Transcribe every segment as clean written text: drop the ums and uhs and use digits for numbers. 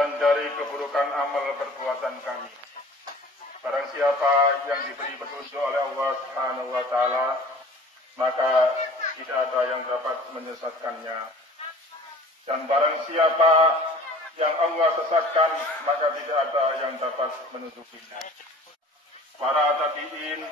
dan dari keburukan amal perbuatan kami. Barang siapa yang diberi petunjuk oleh Allah Subhanahu wa Ta'ala, maka tidak ada yang dapat menyesatkannya. Dan barang siapa yang Allah sesatkan, maka tidak ada yang dapat menunjukinya. Para tabi'in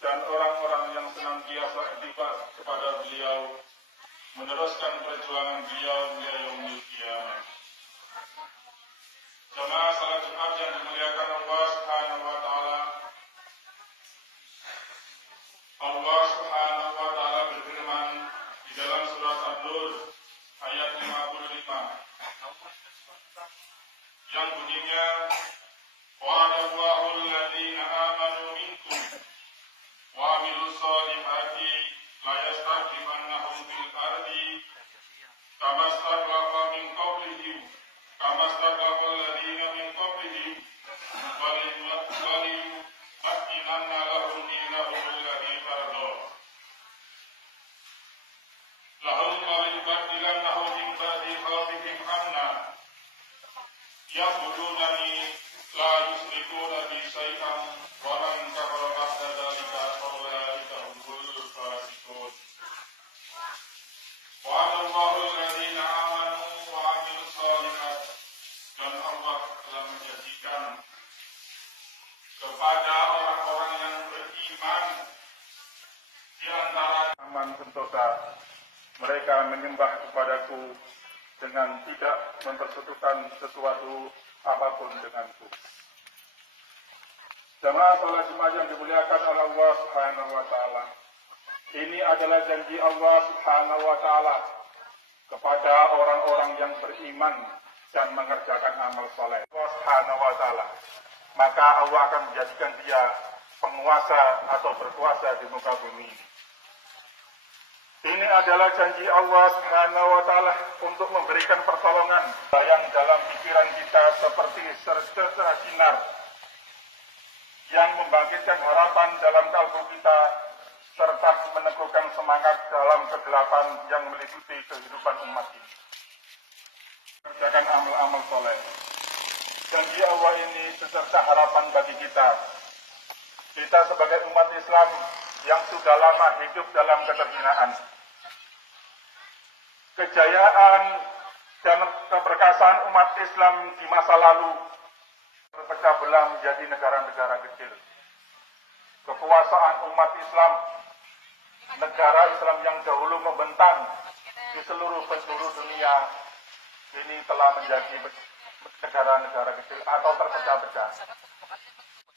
dan orang-orang yang senantiasa iktibar kepada beliau, meneruskan perjuangan beliau hingga yaumil qiyamah. Jemaah salat Jumat yang dimuliakan Allah Subhanahu wa Ta'ala, Allah Subhanahu wa Ta'ala berfirman di dalam surat An-Nur ayat 55 yang bunyinya, wa'adallahu alladhina amanu minkum wa amilus solihati la yastakhlifannahum fil ardi kama stakhlafa min qablihim kama stakhlafa alladhina min qablihim walimmakkinanna lahum dinahum alladhi farada lahum walimbaddilannahum min ba'di khawfihim amna ya'budunani la yusyrikuna bi syai'an wa man kafara ba'da dzalika fa ulaika humul fasiqun. Wa'adallahu alladhina amanu wa 'amilus shalihat, dan Allah telah menjanjikan kepada orang-orang yang beriman di antara aman sentosa mereka menyembah kepadaku dengan tidak mempersekutukan sesuatu apapun denganku. Jemaah salat Jumat yang dimuliakan oleh Allah Subhanahu wa Ta'ala, ini adalah janji Allah Subhanahu wa Ta'ala kepada orang-orang yang beriman dan mengerjakan amal saleh. Allah Subhanahu wa Ta'ala, maka Allah akan menjadikan dia penguasa atau berkuasa di muka bumi. Ini adalah janji Allah Subhanahu wa Ta'ala untuk memberikan pertolongan yang dalam pikiran kita seperti secercah sinar yang membangkitkan harapan dalam kalbu kita serta meneguhkan semangat dalam kegelapan yang meliputi kehidupan umat ini. Kerjakan amal-amal soleh. Janji Allah ini beserta harapan bagi kita. Kita sebagai umat Islam yang sudah lama hidup dalam keterhinaan. Kejayaan dan keperkasaan umat Islam di masa lalu terpecah belah menjadi negara-negara kecil. Kekuasaan umat Islam, negara Islam yang dahulu membentang di seluruh penjuru dunia, ini telah menjadi negara-negara kecil atau terpecah-pecah.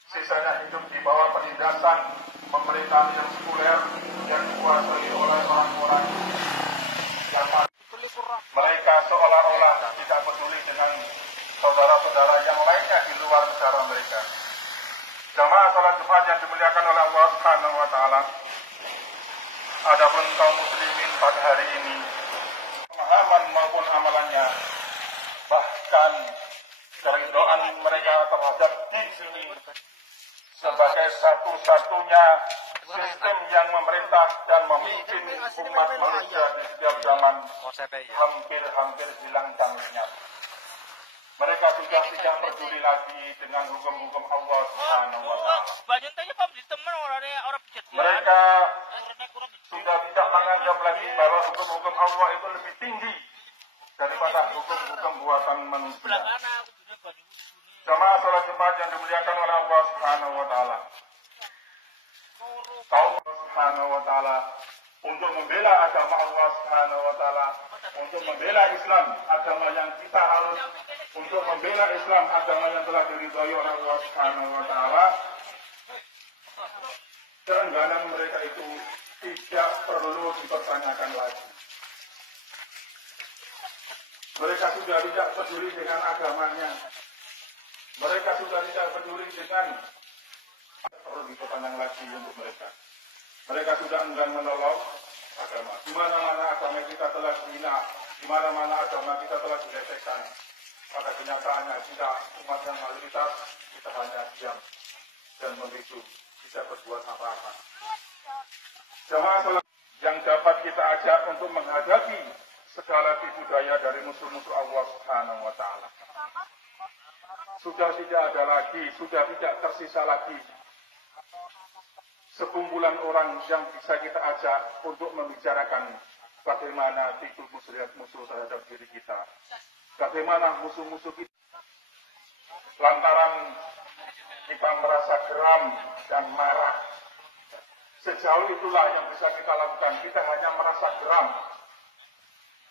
Sisanya hidup di bawah penindasan pemerintahan yang sekuler yang dikuasai oleh orang-orang yang mereka seolah-olah tidak peduli dengan saudara-saudara yang lainnya di luar negara mereka. Jamaah salat Jumat yang dimuliakan oleh Allah Subhanahu wa Ta'ala, adapun kaum muslimin pada hari ini, pemahaman maupun amalannya, bahkan keridhaan mereka terhadap din ini sebagai satu-satunya sistem yang memerintah dan memimpin umat manusia di setiap zaman hampir hilang dan lenyap. Mereka sudah tidak peduli lagi dengan hukum-hukum Allah Subhanahu wa Ta'ala. Mereka sudah tidak menganggap lagi bahwa hukum-hukum Allah itu lebih tinggi daripada hukum-hukum buatan manusia. Jamaah salat Jumat yang dimuliakan oleh Allah Subhanahu wa Ta'ala, kaum Subhanahu wa Ta'ala untuk membela agama Allah Subhanahu wa Ta'ala, untuk membela Islam, agama yang kita harus, untuk membela Islam, agama yang telah diridhai oleh Allah Subhanahu wa Ta'ala, keengganan mereka itu tidak perlu dipertanyakan lagi. Mereka sudah tidak peduli dengan agamanya. Mereka sudah tidak peduli dengan perlu dipertanyakan lagi untuk mereka. Mereka sudah enggan menolong agama. Di mana-mana agama kita telah dihina, di mana-mana agama kita telah dilecehkan. Pada kenyataannya kita umat yang mayoritas, kita hanya diam dan membisu, tidak berbuat apa-apa. Jamaah salat yang dapat kita ajak untuk menghadapi segala tipu daya dari musuh-musuh Allah Subhanahu wa Ta'ala. Sudah tidak ada lagi, sudah tidak tersisa lagi sekumpulan orang yang bisa kita ajak untuk membicarakan bagaimana tipu muslihat musuh terhadap diri kita. Bagaimana musuh-musuh kita. Lantaran kita merasa geram dan marah. Sejauh itulah yang bisa kita lakukan. Kita hanya merasa geram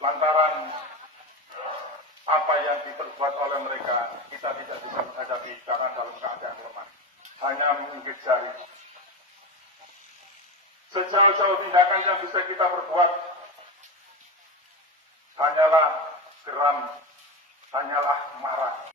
lantaran apa yang diperbuat oleh mereka. Kita tidak bisa menghadapi karena dalam keadaan lemah. Hanya menggigit jari. Sejauh-jauh tindakan yang bisa kita perbuat hanyalah geram, hanyalah marah.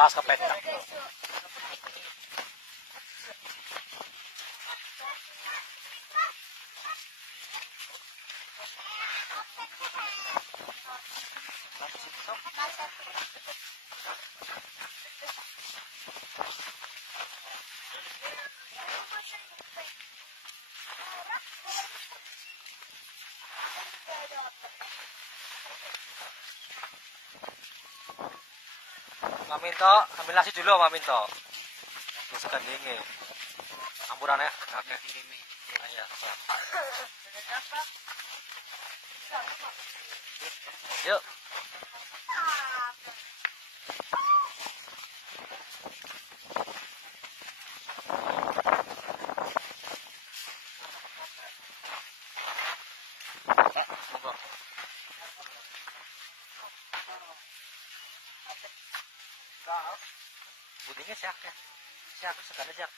Awas kepetak. Maminto, ambil nasi dulu Maminto. Terus gandinge. Ampurannya oke. Ayo, yuk. Budingnya siak ya, siak sekali siak.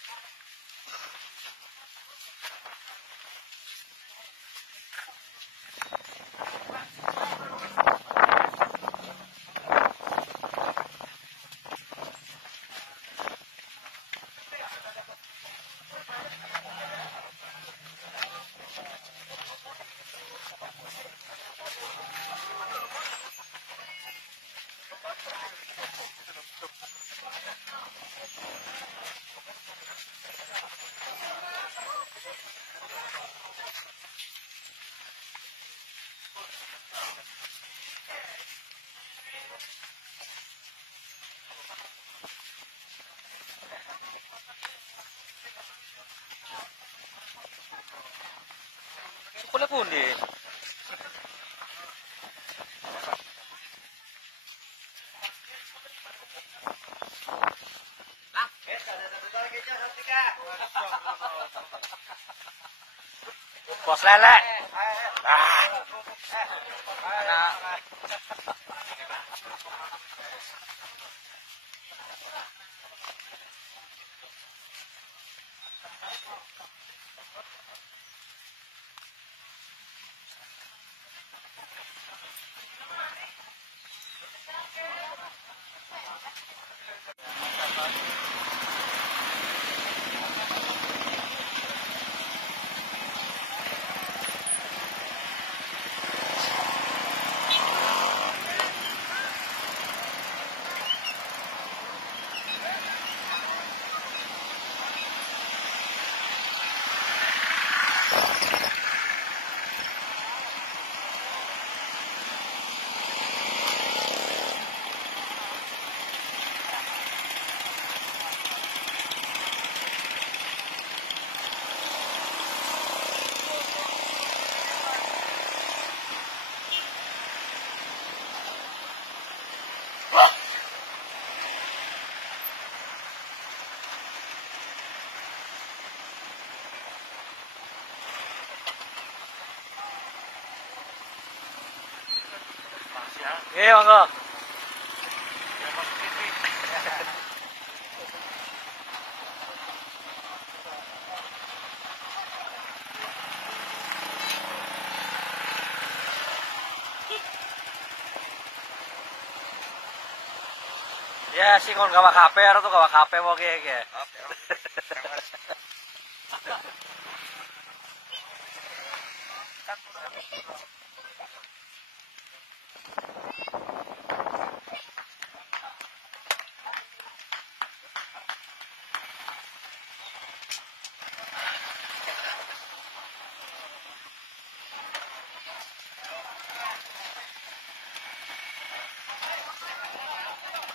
Kulit pundi. Bos lele. Anak. Iya, monggo. Ya, sih kon gawa HP tuh gawa HP mau kayak.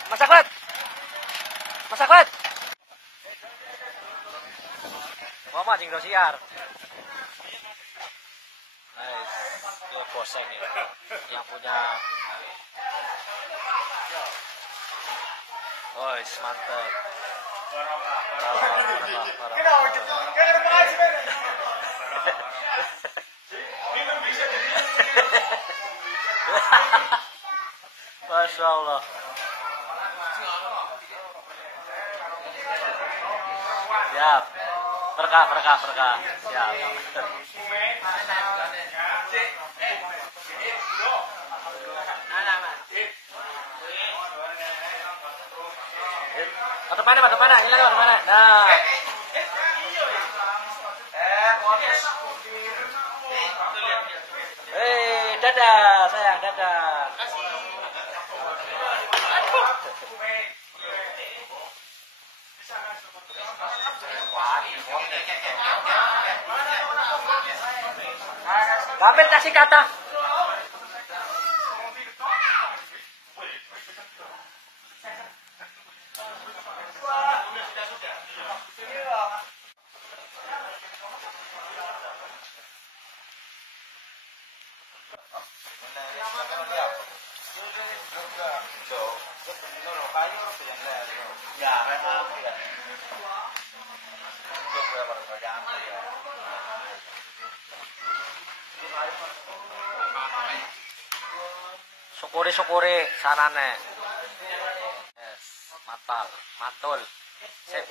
Mas Aklet. Mas Aklet. Mama jing dosiar. Nice. Itu boseng ya. Yang punya. Oh, mantap. Masya Allah. Siap. Berkah. Siap. Batu mana? Hilang batu mana? Nah. Dadah, sayang, dadah. Kamil kasih kata. Syukuri sanane. Yes, matul. Sip.